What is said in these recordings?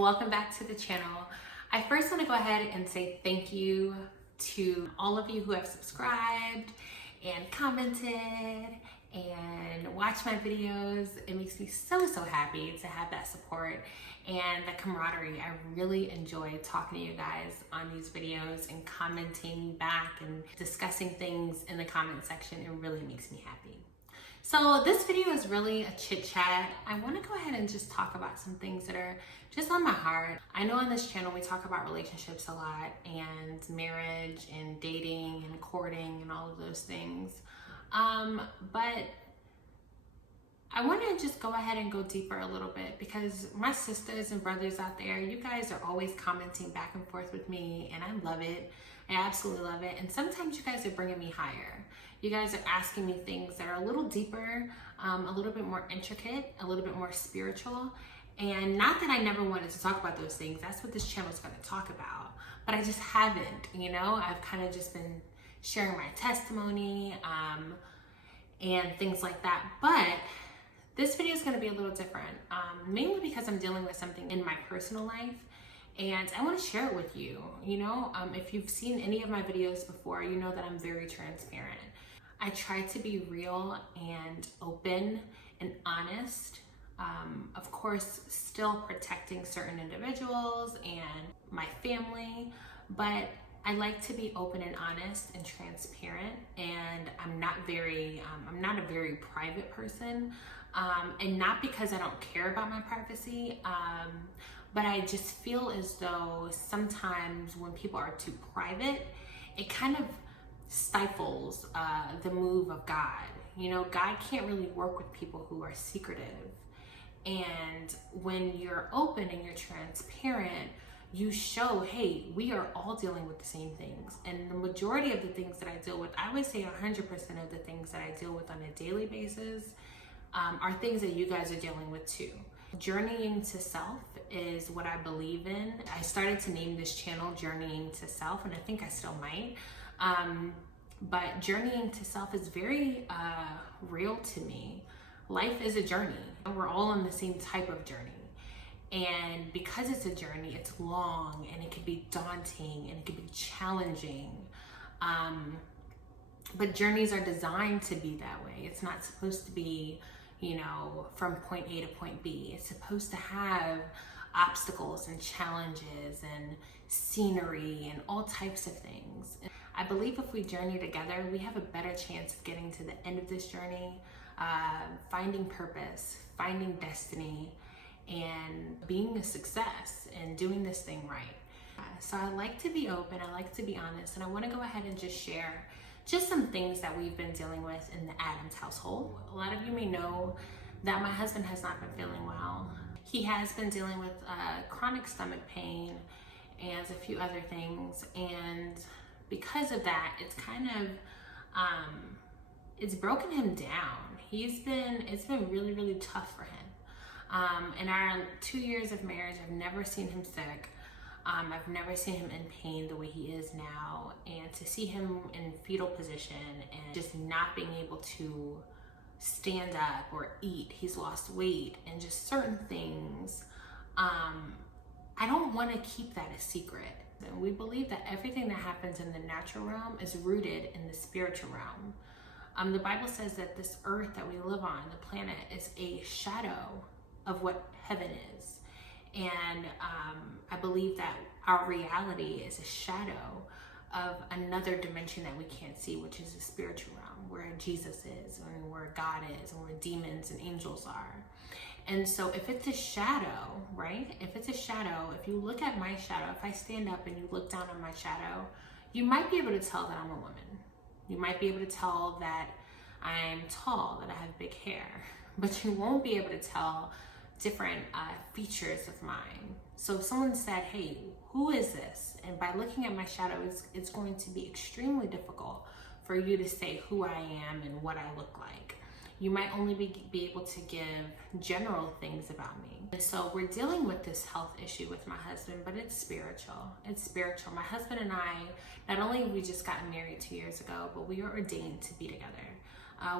welcome back to the channel. I first want to go ahead and say thank you to all of you who have subscribed and commented and watched my videos. It makes me so happy to have that support and the camaraderie. I really enjoy talking to you guys on these videos and commenting back and discussing things in the comment section. It really makes me happy. So this video is really a chit chat. I want to go ahead and just talk about some things that are just on my heart. I know on this channel we talk about relationships a lot and marriage and dating and courting and all of those things. But I want to just go ahead and go deeper a little bit because my sisters and brothers out there, you guys are always commenting back and forth with me and I love it. I absolutely love it. And sometimes you guys are bringing me higher. You guys are asking me things that are a little deeper, a little bit more intricate, a little bit more spiritual. And not that I never wanted to talk about those things. That's what this channel is going to talk about. But I just haven't, you know? I've kind of just been sharing my testimony and things like that. But this video is going to be a little different, mainly because I'm dealing with something in my personal life. And I want to share it with you. You know, if you've seen any of my videos before, you know that I'm very transparent. I try to be real and open and honest. Of course, still protecting certain individuals and my family, but I like to be open and honest and transparent. And I'm not a very private person, and not because I don't care about my privacy, but I just feel as though sometimes when people are too private, it kind of stifles the move of God. You know, God can't really work with people who are secretive. And when you're open and you're transparent, you show, hey, we are all dealing with the same things. And the majority of the things that I deal with, I would say 100% of the things that I deal with on a daily basis are things that you guys are dealing with too. Journeying to self is what I believe in. I started to name this channel Journeying to Self, and I think I still might. But journeying to self is very real to me. Life is a journey. We're all on the same type of journey. And because it's a journey, it's long and it can be daunting and it can be challenging. But journeys are designed to be that way. It's not supposed to be, you know, from point A to point B. It's supposed to have obstacles and challenges and scenery and all types of things. I believe if we journey together, we have a better chance of getting to the end of this journey, finding purpose, finding destiny, and being a success and doing this thing right. So I like to be open, I like to be honest, and I want to go ahead and just share just some things that we've been dealing with in the Adams household. A lot of you may know that my husband has not been feeling well. He has been dealing with chronic stomach pain and a few other things, and because of that, it's kind of it's broken him down. It's been really tough for him. In our 2 years of marriage, I've never seen him sick. I've never seen him in pain the way he is now, and to see him in fetal position and just not being able to stand up or eat, he's lost weight and just certain things. I don't want to keep that a secret. And we believe that everything that happens in the natural realm is rooted in the spiritual realm. The Bible says that this earth that we live on, the planet, is a shadow of what heaven is. And I believe that our reality is a shadow of another dimension that we can't see, which is the spiritual realm, where Jesus is and where God is and where demons and angels are. And so if it's a shadow, right? If it's a shadow, if you look at my shadow, if I stand up and you look down on my shadow, you might be able to tell that I'm a woman. You might be able to tell that I'm tall, that I have big hair, but you won't be able to tell different features of mine. So if someone said, hey, who is this? And by looking at my shadow, it's going to be extremely difficult for you to say who I am and what I look like. You might only be able to give general things about me. And so we're dealing with this health issue with my husband, but it's spiritual. It's spiritual. My husband and I, not only we just got married 2 years ago, but we are ordained to be together.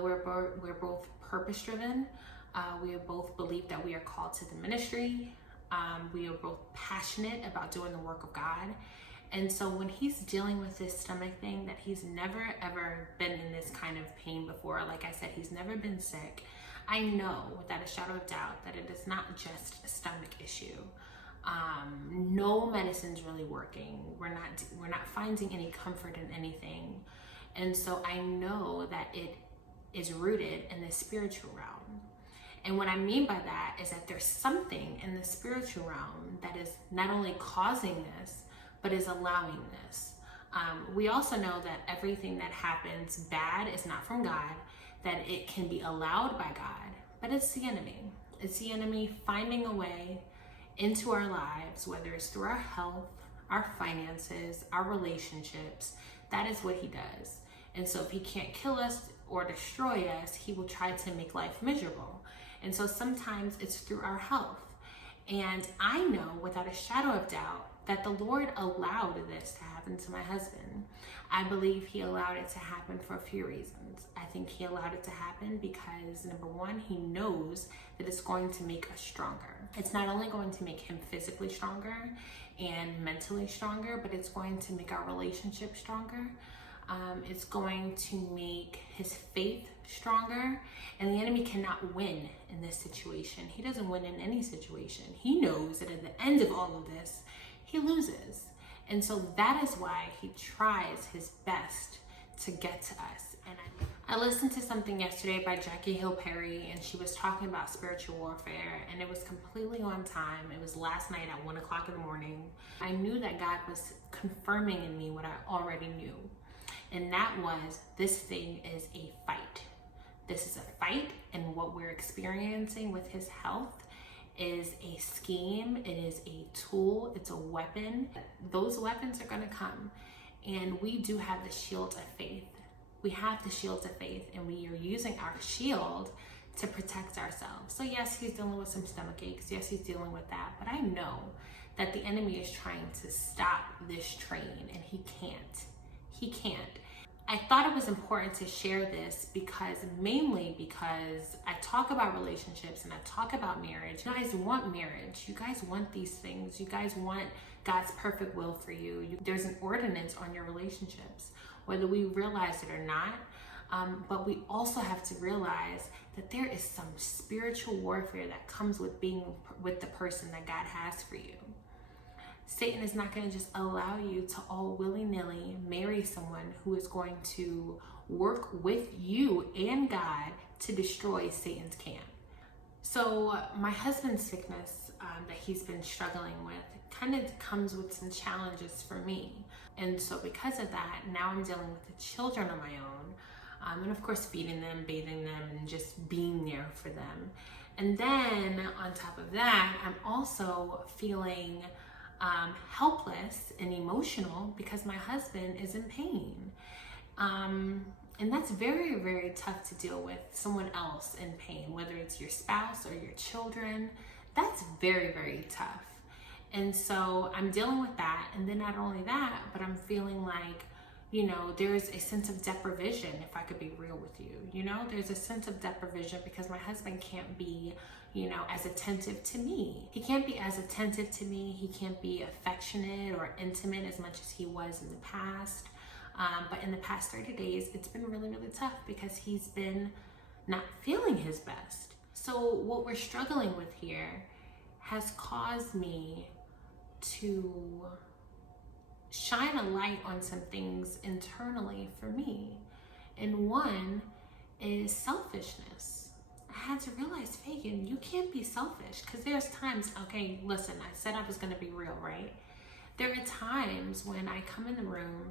We're both purpose driven. We both believe that we are called to the ministry. We are both passionate about doing the work of God. And so when he's dealing with this stomach thing, that he's never ever been in this kind of pain before, like I said, he's never been sick. I know without a shadow of doubt that it is not just a stomach issue. No medicine's really working. We're not finding any comfort in anything. And so I know that it is rooted in the spiritual realm. And what I mean by that is that there's something in the spiritual realm that is not only causing this, but is allowing this. We also know that everything that happens bad is not from God, that it can be allowed by God, but it's the enemy. It's the enemy finding a way into our lives, whether it's through our health, our finances, our relationships. That is what he does. And so if he can't kill us or destroy us, he will try to make life miserable. And so sometimes it's through our health. And I know without a shadow of doubt that the Lord allowed this to happen to my husband. I believe he allowed it to happen for a few reasons. I think he allowed it to happen because, number one, he knows that it's going to make us stronger. It's not only going to make him physically stronger and mentally stronger, but it's going to make our relationship stronger. It's going to make his faith stronger, and the enemy cannot win in this situation. He doesn't win in any situation. He knows that at the end of all of this, he loses. And so that is why he tries his best to get to us. And I listened to something yesterday by Jackie Hill Perry, and she was talking about spiritual warfare, and it was completely on time. It was last night at 1 o'clock in the morning. I knew that God was confirming in me what I already knew. And that was, this thing is a fight. This is a fight, and what we're experiencing with his health is a scheme. It is a tool. It's a weapon. Those weapons are going to come, and we do have the shield of faith. We have the shield of faith, and we are using our shield to protect ourselves. So yes, he's dealing with some stomach aches. Yes, he's dealing with that. But I know that the enemy is trying to stop this train, and he can't. He can't. I thought it was important to share this mainly because I talk about relationships and I talk about marriage. You guys want marriage. You guys want these things. You guys want God's perfect will for you. There's an ordinance on your relationships, whether we realize it or not. But we also have to realize that there is some spiritual warfare that comes with being with the person that God has for you. Satan is not going to just allow you to all willy-nilly marry someone who is going to work with you and God to destroy Satan's camp. So my husband's sickness that he's been struggling with kind of comes with some challenges for me. And so because of that, now I'm dealing with the children on my own. And of course, feeding them, bathing them, and just being there for them. And then on top of that, I'm also feeling helpless and emotional because my husband is in pain. And that's very, very tough to deal with someone else in pain, whether it's your spouse or your children. That's very, very tough. And so I'm dealing with that. And then not only that, but I'm feeling like, there's a sense of deprivation, if I could be real with you. There's a sense of deprivation because my husband can't be as attentive to me. He can't be as attentive to me. He can't be affectionate or intimate as much as he was in the past. But in the past 30 days, it's been really, really tough because he's been not feeling his best. So what we're struggling with here has caused me to shine a light on some things internally for me. And one is selfishness. I had to realize, Fagan, you can't be selfish, because there's times, okay, listen, I said I was going to be real, right? There are times when I come in the room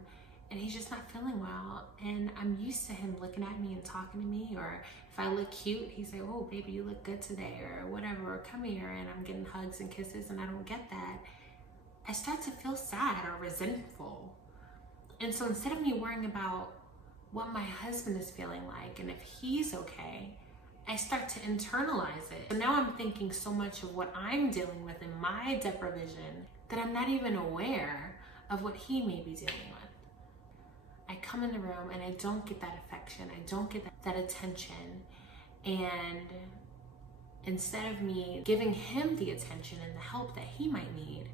and he's just not feeling well, and I'm used to him looking at me and talking to me, or if I look cute, he's like, oh, baby, you look good today, or whatever, or come here, and I'm getting hugs and kisses, and I don't get that. I start to feel sad or resentful. And so instead of me worrying about what my husband is feeling like and if he's okay, I start to internalize it. So now I'm thinking so much of what I'm dealing with in my deprivation that I'm not even aware of what he may be dealing with. I come in the room and I don't get that affection. I don't get that attention. And instead of me giving him the attention and the help that he might need,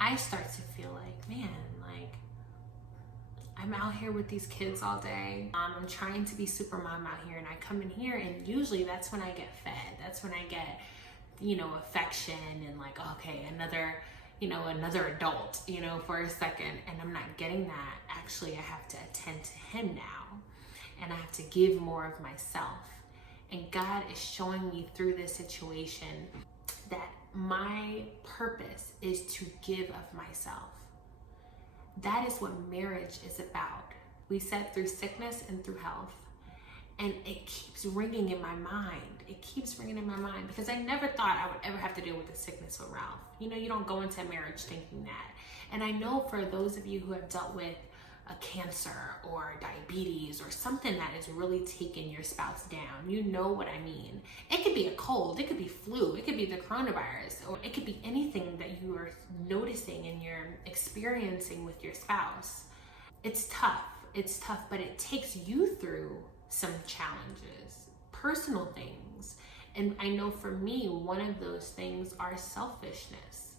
I start to feel like, man, like I'm out here with these kids all day. I'm trying to be super mom out here, and I come in here and usually that's when I get fed. That's when I get, affection and like, okay, another adult, for a second, and I'm not getting that. Actually, I have to attend to him now, and I have to give more of myself. And God is showing me through this situation that my purpose is to give of myself. That is what marriage is about. We said through sickness and through health. And it keeps ringing in my mind. It keeps ringing in my mind because I never thought I would ever have to deal with the sickness with Ralph. You don't go into a marriage thinking that. And I know for those of you who have dealt with a cancer or diabetes or something that has really taken your spouse down, you know what I mean. It could be a cold, it could be flu, it could be the coronavirus, or it could be anything that you are noticing and you're experiencing with your spouse. It's tough, but it takes you through some challenges, personal things. And I know for me, one of those things are selfishness.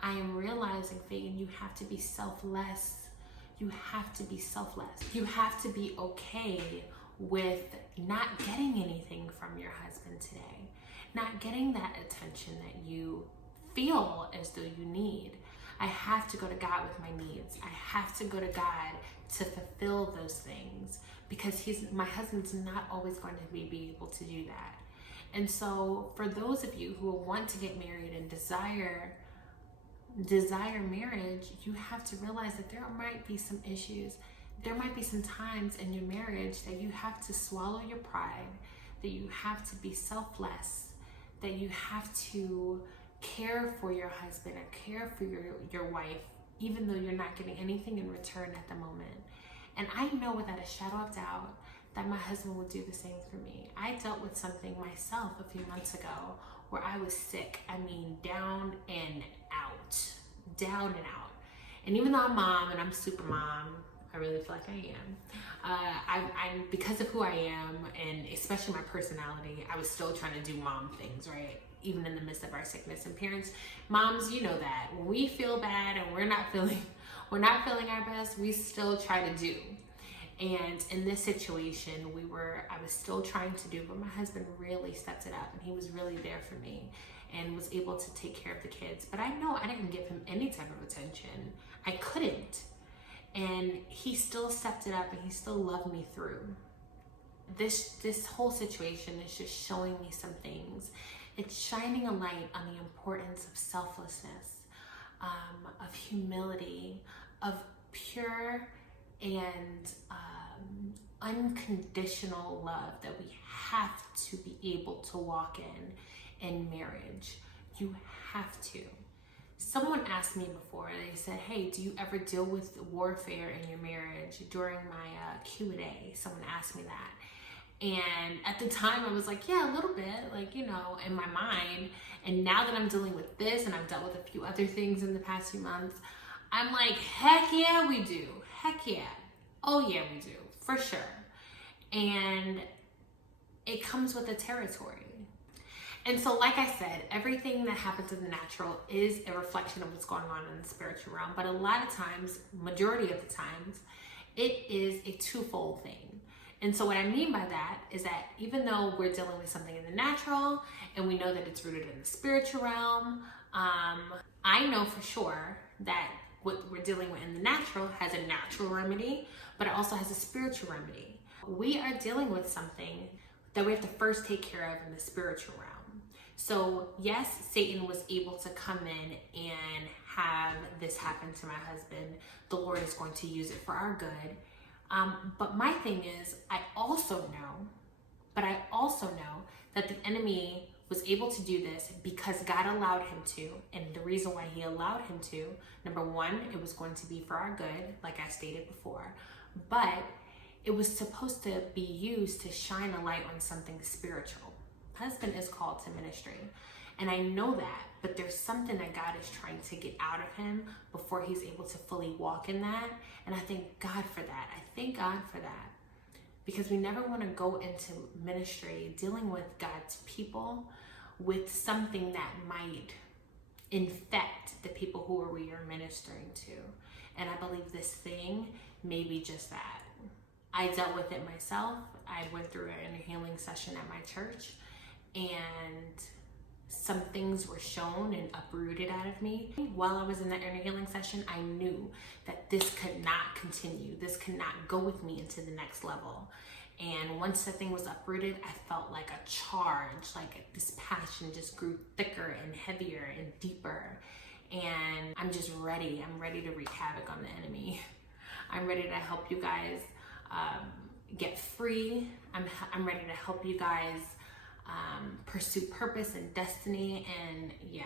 I am realizing, Faye, you have to be selfless. You have to be selfless. You have to be okay with not getting anything from your husband today, not getting that attention that you feel as though you need. I have to go to God with my needs. I have to go to God to fulfill those things because my husband's not always going to be able to do that. And so for those of you who want to get married and desire marriage, you have to realize that there might be some issues. There might be some times in your marriage that you have to swallow your pride, that you have to be selfless, that you have to care for your husband or care for your wife, even though you're not getting anything in return at the moment. And I know without a shadow of doubt that my husband will do the same for me. I dealt with something myself a few months ago where I was sick. I mean, down and out. And even though I'm mom and I'm super mom, I really feel like I am. I'm because of who I am, and especially my personality, I was still trying to do mom things, right? Even in the midst of our sickness. And parents, moms, you know that when we feel bad and we're not feeling our best, we still try to do. And in this situation, I was still trying to do, but my husband really stepped it up, and he was really there for me and was able to take care of the kids. But I know I didn't give him any type of attention. I couldn't. And he still stepped it up, and he still loved me through. This whole situation is just showing me some things. It's shining a light on the importance of selflessness, of humility, of pure and unconditional love that we have to be able to walk in marriage. You have to. Someone asked me before, they said, hey, do you ever deal with warfare in your marriage? During my Q&A, someone asked me that. And at the time I was like, yeah, a little bit, like, in my mind. And now that I'm dealing with this, and I've dealt with a few other things in the past few months, I'm like, heck yeah, we do. Heck yeah. Oh yeah, we do, for sure. And it comes with the territory. And so, like I said, everything that happens in the natural is a reflection of what's going on in the spiritual realm. But a lot of times, majority of the times, it is a twofold thing. And so what I mean by that is that even though we're dealing with something in the natural and we know that it's rooted in the spiritual realm, I know for sure that what we're dealing with in the natural has a natural remedy, but it also has a spiritual remedy. We are dealing with something that we have to first take care of in the spiritual realm. So yes, Satan was able to come in and have this happen to my husband. The Lord is going to use it for our good. But my thing is, I also know that the enemy was able to do this because God allowed him to. And the reason why he allowed him to, number one, it was going to be for our good, like I stated before, but it was supposed to be used to shine a light on something spiritual. Husband is called to ministry, and I know that, but there's something that God is trying to get out of him before he's able to fully walk in that. And I thank God for that. I thank God for that, because we never want to go into ministry dealing with God's people with something that might infect the people who we are ministering to. And I believe this thing may be just that. I dealt with it myself. I went through an inner healing session at my church, and some things were shown and uprooted out of me. While I was in that inner healing session, I knew that this could not continue. This could not go with me into the next level. And once the thing was uprooted, I felt like a charge, like this passion just grew thicker and heavier and deeper. And I'm just ready. I'm ready to wreak havoc on the enemy. I'm ready to help you guys get free. I'm ready to help you guys pursue purpose and destiny. And yeah,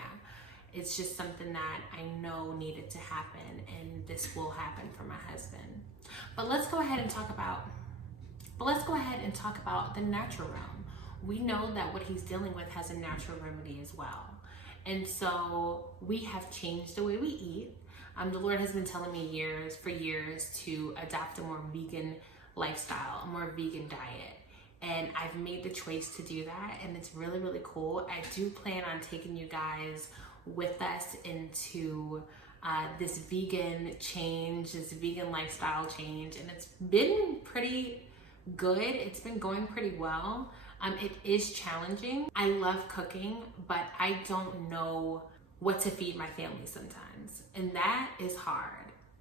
it's just something that I know needed to happen, and this will happen for my husband. But let's go ahead and talk about the natural realm. We know that what he's dealing with has a natural remedy as well. And so we have changed the way we eat. The Lord has been telling me for years to adopt a more vegan lifestyle, a more vegan diet. And I've made the choice to do that, and it's really, really cool. I do plan on taking you guys with us into this vegan change, this vegan lifestyle change, and it's been pretty good. It's been going pretty well. It is challenging. I love cooking, but I don't know what to feed my family sometimes, and that is hard.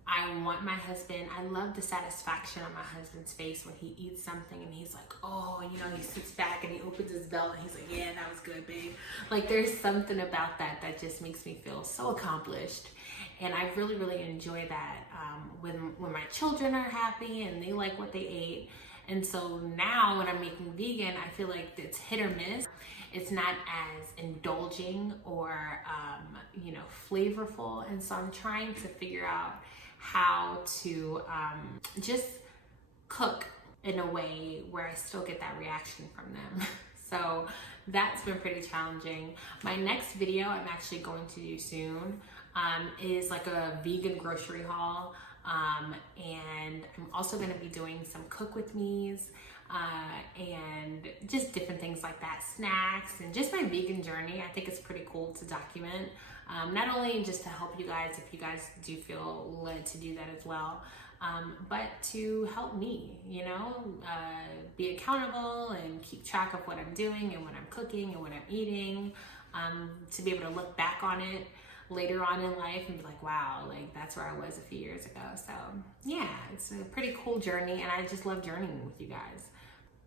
I want my husband, I love the satisfaction on my husband's face when he eats something and he's like, oh, you know, he sits back and he opens his belt and he's like, yeah, that was good, babe. Like, there's something about that just makes me feel so accomplished. And I really, really enjoy that when my children are happy and they like what they ate. And so now when I'm making vegan, I feel like it's hit or miss. It's not as indulging or, flavorful. And so I'm trying to figure out how to just cook in a way where I still get that reaction from them. So that's been pretty challenging. My next video I'm actually going to do soon is like a vegan grocery haul. And I'm also going to be doing some cook with me's and just different things like that, snacks, and just my vegan journey. I think it's pretty cool to document, not only just to help you guys if you guys do feel led to do that as well, but to help me, be accountable and keep track of what I'm doing and what I'm cooking and what I'm eating, to be able to look back on it later on in life and be like, wow, like that's where I was a few years ago. So yeah, it's a pretty cool journey, and I just love journeying with you guys.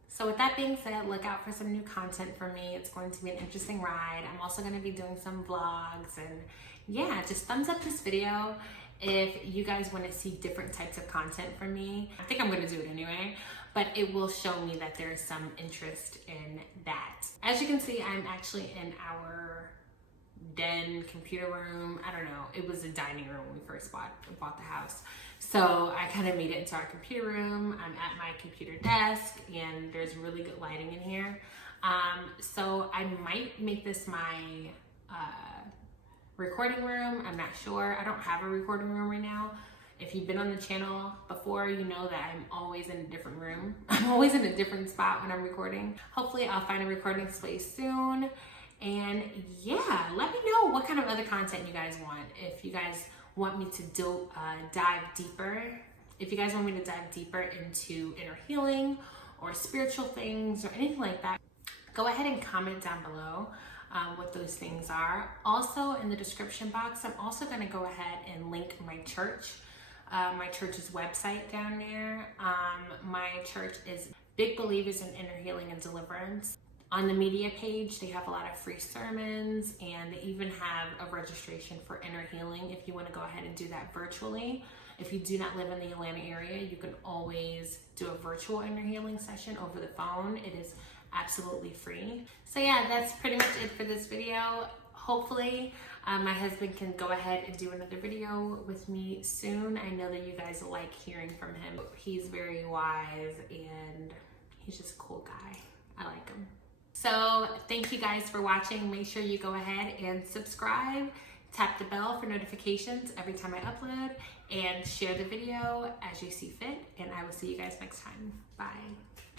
So with that being said, look out for some new content from me. It's going to be an interesting ride. I'm also going to be doing some vlogs, and yeah, just thumbs up this video if you guys want to see different types of content from me. I think I'm going to do it anyway, but it will show me that there is some interest in that. As you can see, I'm actually in our den computer room. I don't know, it was a dining room when we first bought the house, so I kind of made it into our computer room. I'm at my computer desk and there's really good lighting in here, so I might make this my recording room. I'm not sure. I don't have a recording room right now. If you've been on the channel before, you know that I'm always in a different room. I'm always in a different spot when I'm recording. Hopefully I'll find a recording space soon. And yeah, let me know what kind of other content you guys want. If you guys want me to dive deeper, into inner healing or spiritual things or anything like that, go ahead and comment down below what those things are. Also in the description box, I'm also going to go ahead and link my church's website down there. My church is big believers in inner healing and deliverance. On the media page, they have a lot of free sermons, and they even have a registration for inner healing if you want to go ahead and do that virtually. If you do not live in the Atlanta area, you can always do a virtual inner healing session over the phone. It is absolutely free. So yeah, that's pretty much it for this video. Hopefully my husband can go ahead and do another video with me soon. I know that you guys like hearing from him. He's very wise and he's just a cool guy. I like him. So thank you guys for watching. Make sure you go ahead and subscribe, tap the bell for notifications every time I upload, and share the video as you see fit. And I will see you guys next time. Bye.